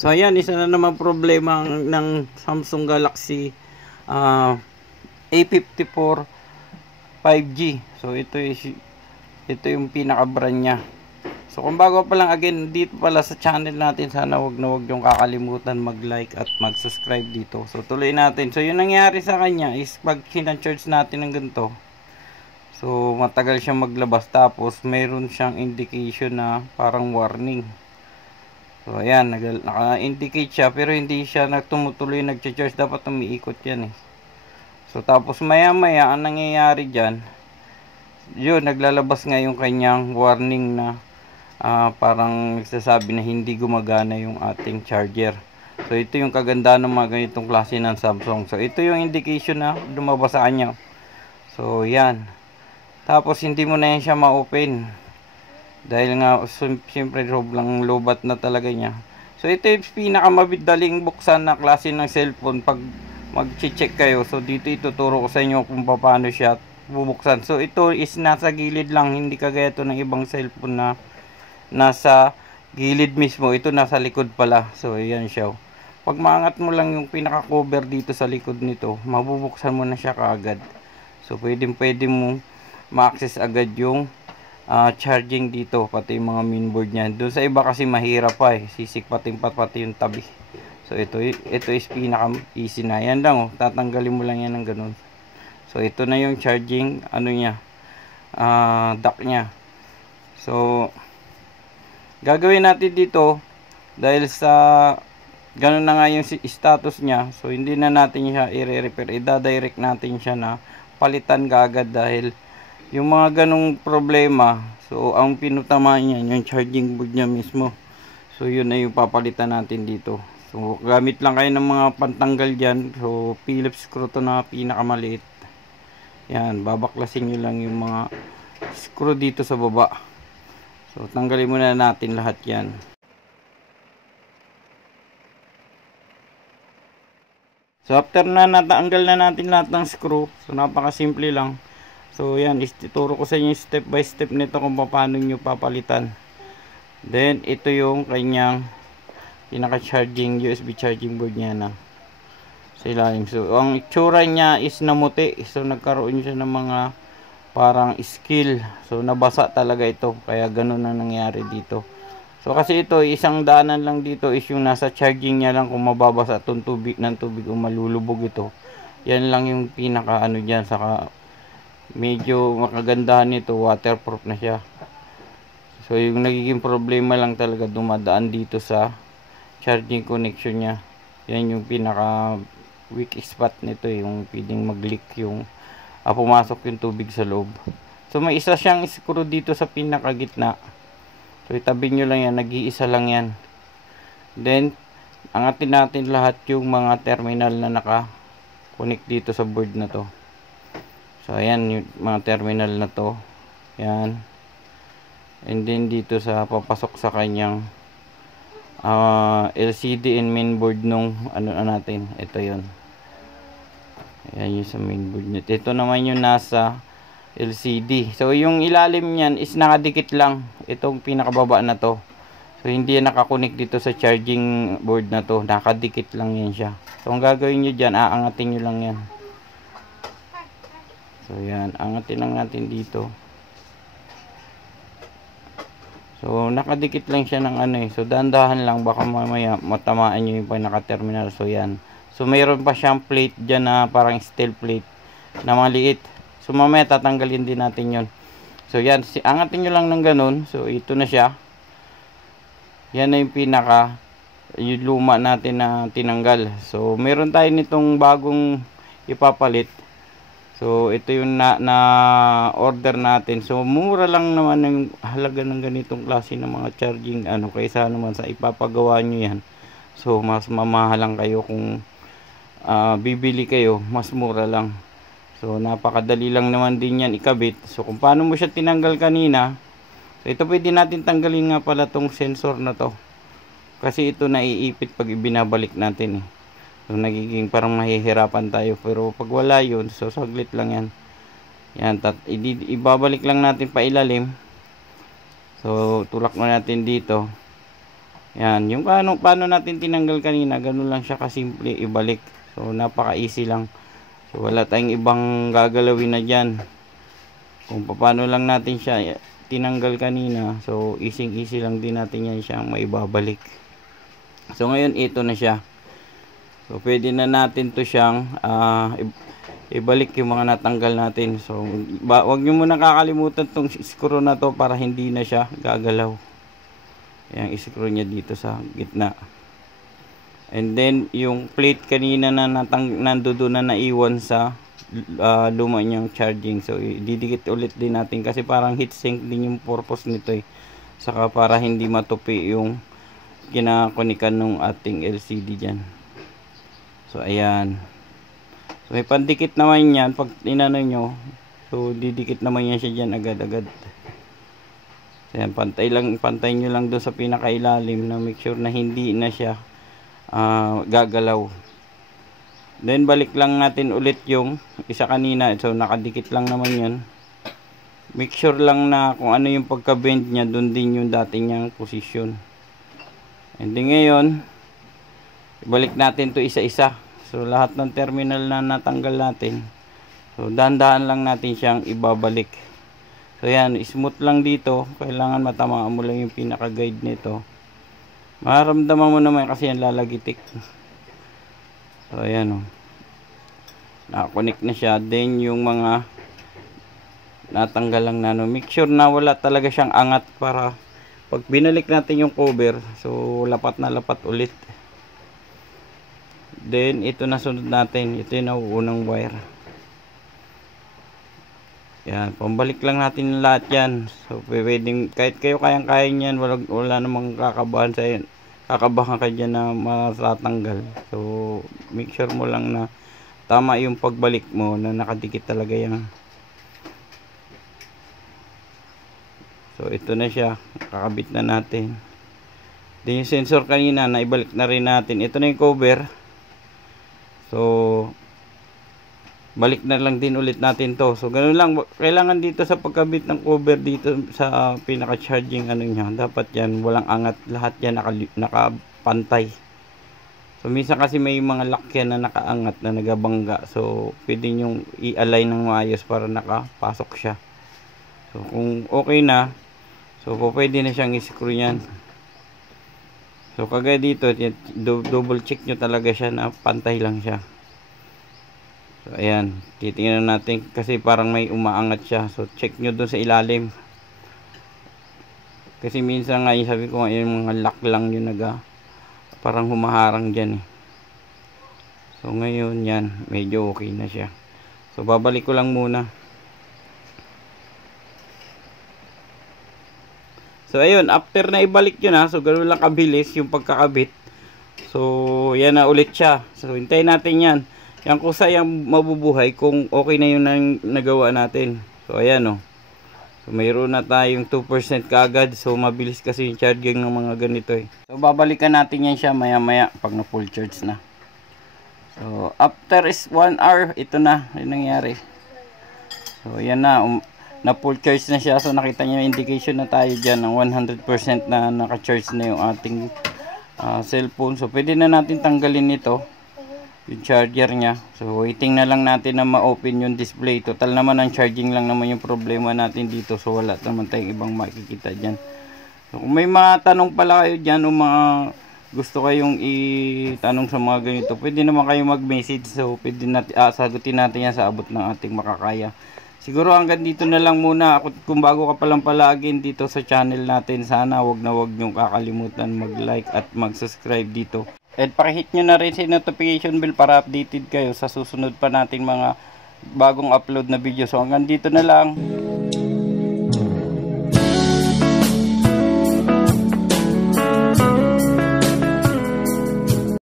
So ayan, isa na naman problema ng Samsung Galaxy A54 5G. So ito yung pinaka brand niya. So kung bago pa lang, again, dito pala sa channel natin, sana wag na wag yung kakalimutan mag-like at mag-subscribe dito. So tuloy natin. So yung nangyari sa kanya is pag charge natin ng ganito, so matagal siyang maglabas, tapos meron siyang indication na parang warning. So ayan, naka-indicate siya pero hindi siya nagtumutuloy nag-charge, dapat umiikot yan eh. So tapos maya maya ang nangyayari dyan, yun, naglalabas nga yung kanyang warning na parang nagsasabi na hindi gumagana yung ating charger. So ito yung kagandahan ng mga ganitong klase ng Samsung. So ito yung indication na lumabas sa kanya. So yan. Tapos hindi mo na yan siya ma-open, dahil nga siyempre sobrang lobat na talaga niya. So ito yung pinakamadaling buksan na klase ng cellphone pag mag-check kayo. So dito ituturo ko sa inyo kung paano siya bubuksan. So ito is nasa gilid lang, hindi kagaya ito ng ibang cellphone na nasa gilid mismo. Ito nasa likod pala. So ayan siya. Pag maangat mo lang yung pinaka cover dito sa likod nito, mabubuksan mo na siya kaagad. So pwede mo ma-access agad yung charging dito, pati yung mga mainboard niya. Doon sa iba kasi mahirap pa eh, sisikpatin pati yung tabi. So ito is pinaka easy na. Yan lang oh, tatanggalin mo lang yan ng ganun. So ito na yung charging ano niya, dock niya. So gagawin natin dito, dahil sa ganun na nga yung status niya, so hindi na natin siya i-repair, i-direct natin siya na palitan kaagad, dahil yung mga ganung problema, so ang pinutamaan niya yung charging board niya mismo. So yun na yung papalitan natin dito. So gamit lang kayo ng mga pantanggal dyan. So Phillips screw to na pinakamaliit. Yan, babaklasin nyo lang yung mga screw dito sa baba. So tanggalin muna natin lahat yan. So after na natanggal na natin lahat ng screw, so napakasimple lang. So yan, ituturo ko sa inyo step by step nito kung paano nyo papalitan. Then ito yung kanyang pinaka-charging USB charging board niya na sa ilalim. So ang itsura niya is namuti. So nagkaroon siya ng mga parang skill. So nabasa talaga ito, kaya ganun ang nangyari dito. So kasi ito, isang daanan lang dito is yung nasa charging niya lang, kung mababasa itong tubig ng tubig o malulubog ito. Yan lang yung pinaka ano dyan. Saka medyo makagandahan nito, waterproof na siya. So yung nagiging problema lang talaga dumadaan dito sa charging connection niya. Yan yung pinaka weak spot nito, yung pwedeng mag-leak yung pumasok yung tubig sa loob. So may isa siyang screw dito sa pinaka gitna. So itabi nyo lang yan, nag-iisa lang yan. Then angatin natin lahat yung mga terminal na naka-connect dito sa board na to. So ayan yung mga terminal na to. Yan. And then dito sa papasok sa kanyang LCD and mainboard nung ano natin. Ito yon. Ayan yung sa mainboard nito. Ito naman yung nasa LCD. So yung ilalim niyan is nakadikit lang. Itong pinakababa na to. So hindi yan nakakunik dito sa charging board na to. Nakadikit lang yan siya. So ang gagawin nyo dyan, aangatin nyo lang yan. So yan, angatin lang natin dito. So nakadikit lang siya ng ano eh. So dahan-dahan lang, baka mamaya matamaan nyo yung pinaka-terminal. So yan. So mayroon pa siyang plate dyan na parang steel plate na maliit. So mamaya tatanggalin din natin yon. So yan, angatin nyo lang ng ganun. So ito na siya. Yan na yung pinaka yung luma natin na tinanggal. So meron tayo nitong bagong ipapalit. So ito yung na order natin. So mura lang naman yung halaga ng ganitong klase ng mga charging ano, kaysa naman sa ipapagawa nyo yan. So mas mamahalang kayo kung bibili kayo, mas mura lang. So napakadali lang naman din yan ikabit. So kung paano mo siya tinanggal kanina, so ito pwede natin tanggalin nga pala tong sensor na to, kasi ito naiipit pag ibinabalik natin eh. So nagiging parang mahihirapan tayo, pero pag wala yun, so saglit lang yan. Yan, ibabalik lang natin pa ilalim. So tulak na natin dito. Yan, yung paano natin tinanggal kanina, ganun lang siya kasimple, ibalik. So napaka easy lang. So wala tayong ibang gagalawin na dyan. Kung paano lang natin siya tinanggal kanina, so easy lang din natin yan siyang maibabalik. So ngayon ito na siya. So pwede na natin to siyang ibalik yung mga natanggal natin. So wag nyo muna kakalimutan tong screw na to para hindi na siya gagalaw. Ayan, screw nya dito sa gitna. And then yung plate kanina na nandoon na naiwan sa luma niyang charging. So didikit ulit din natin kasi parang heatsink din yung purpose nito eh. Saka para hindi matupi yung kinakonikan ng ating LCD dyan. So ayan. So may pandikit naman yan pag inano nyo. So didikit naman yan siya dyan agad-agad. So ayan, pantay nyo lang doon sa pinakailalim na make sure na hindi na siya gagalaw. Then balik lang natin ulit yung isa kanina. So nakadikit lang naman yun. Make sure lang na kung ano yung pagka-bend nya, doon din yung dati niyang position. And then ngayon ibalik natin to isa-isa. So lahat ng terminal na natanggal natin, so dahan-dahan lang natin siyang ibabalik. So yan, smooth lang dito. Kailangan matamaan mo lang yung pinaka-guide nito. Maramdaman mo naman kasi yan lalagitik. So ayan o. Nakakonect na siya. Then yung mga natanggal lang na, make sure na wala talaga siyang angat para pag binalik natin yung cover, so lapat na lapat ulit. Then ito na sunod natin. Ito yung nauunang wire. Yan, pambalik lang natin lahat yan. So pwedeng, kahit kayo kayang-kaya niyan, wala namang kakabahan sa yan. Kakabahan ka dyan na matatanggal. So make sure mo lang na tama yung pagbalik mo, na nakadikit talaga yan. So ito na siya, kakabit na natin. Then yung sensor kanina, naibalik na rin natin. Ito na yung cover. So balik na lang din ulit natin to. So ganun lang, kailangan dito sa pagkabit ng cover dito sa pinaka charging ano niya, dapat yan walang angat, lahat yan nakapantay. So minsan kasi may mga lock yan na nakaangat na nagabangga, so pwede nyong i-align ng maayos para nakapasok siya. So kung okay na, so pwede na siyang i-screw yan. So kagaya dito, double check nyo talaga siya na pantay lang siya. So ayan, titingnan natin kasi parang may umaangat siya. So check nyo doon sa ilalim. Kasi minsan nga, sabi ko nga, yung mga lock lang yung parang humaharang dyan eh. So ngayon yan, medyo okay na siya. So babalik ko lang muna. So ayun, after na ibalik yun ha, so ganoon lang kabilis yung pagkakabit. So yan na ulit siya. So hintayin natin yan. Yan kusa yung mabubuhay kung okay na yung nagawa natin. So ayan o. So mayroon na tayong 2% kaagad. So mabilis kasi yung charging ng mga ganito eh. So babalikan natin yan siya maya maya pag na full charge na. So after is 1 hour, ito na yung nangyari. So yan na, na full charge na siya. So nakita niyo yung indication na tayo dyan ng 100% na naka-charge na yung ating cellphone. So pwede na natin tanggalin nito yung charger nya. So waiting na lang natin na ma-open yung display. Total naman ang charging lang naman yung problema natin dito. So wala naman tayong ibang makikita dyan. So kung may mga tanong pala kayo dyan o mga gusto kayong itanong sa mga ganito, pwede naman kayo mag-message. So pwede natin, sagutin natin yan sa abot ng ating makakaya. Siguro hanggang dito na lang muna. Kung bago ka palang palagin dito sa channel natin, sana wag nyong kakalimutan mag-like at mag-subscribe dito. At pakihit nyo na rin sa notification bell para updated kayo sa susunod pa nating mga bagong upload na video. So hanggang dito na lang.